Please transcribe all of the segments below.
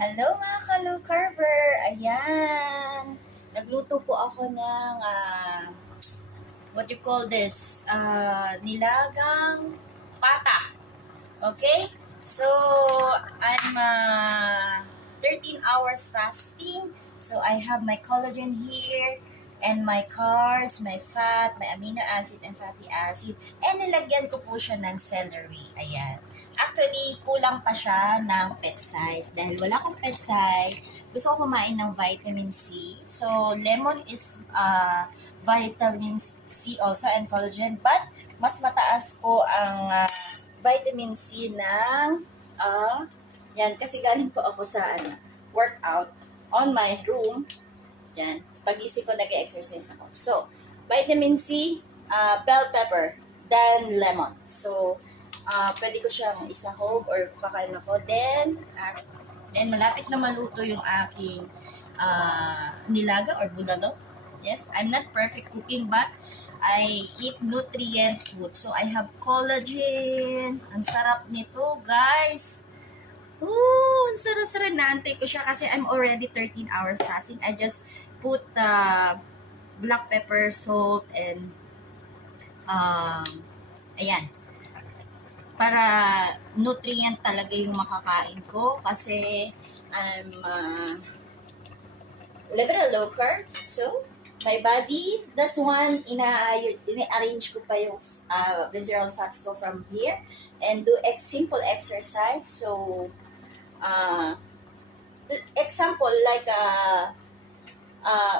Hello mga ka-low carver! Ayan! Nagluto po ako ng, what you call this? Nilagang pata. Okay? So, I'm 13 hours fasting. So, I have my collagen here and my carbs, my fat, my amino acid and fatty acid. And nilagyan ko po siya ng celery. Ayan. Actually, kulang pa siya ng petsay. Dahil wala akong petsay, gusto ko kumain ng vitamin C. So, lemon is vitamin C also and collagen. But, mas mataas po ang vitamin C ng yan, kasi galing po ako sa workout on my room. Yan, pag-isip ko nag-exercise ako. So, vitamin C, bell pepper, then lemon. So, pwede ko siyang isahog or kakain ako. Then malapit na maluto yung aking nilaga or bulalo. Yes, I'm not perfect cooking but I eat nutrient food. So, I have collagen. Ang sarap nito, guys. Ooh, ang sarap-sarap. Naantay ko siya kasi I'm already 13 hours fasting. I just put black pepper, salt, and ayan. Para nutrient talaga yung makakain ko kasi I'm liberal low carb. So, my body, that's one, ina-arrange ko pa yung visceral fats ko from here and do simple exercise. So, example, like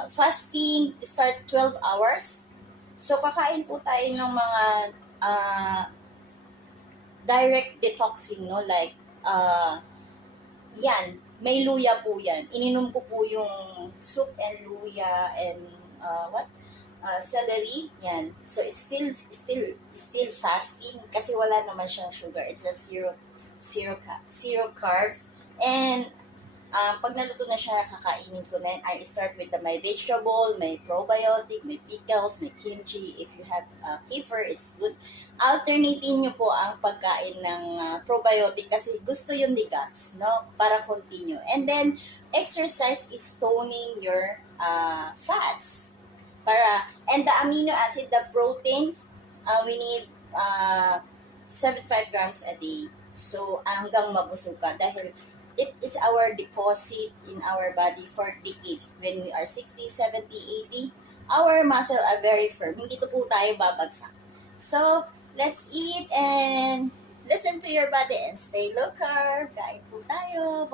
fasting, start 12 hours. So, kakain po tayo ng mga direct detoxing, no? Like, yan, may luya po yan. Ininom ko po yung soup and luya and celery, yan. So it's still fasting kasi wala naman siyang sugar. It's a zero carbs. And pag naluto na siya, kakainin ko na. I start with my vegetable, my probiotic, my pickles, my kimchi. If you have kefir, it's good. Alternating nyo po ang pagkain ng probiotic kasi gusto yung ni guts, no? Para continue. And then, exercise is toning your fats. And the amino acid, the protein, we need 75 grams a day. So, hanggang mabusog ka dahil it is our deposit in our body for decades. When we are 60, 70, 80, our muscle are very firm. Hindi to po tayo babagsak. So, let's eat and listen to your body and stay low carb. Kain po tayo.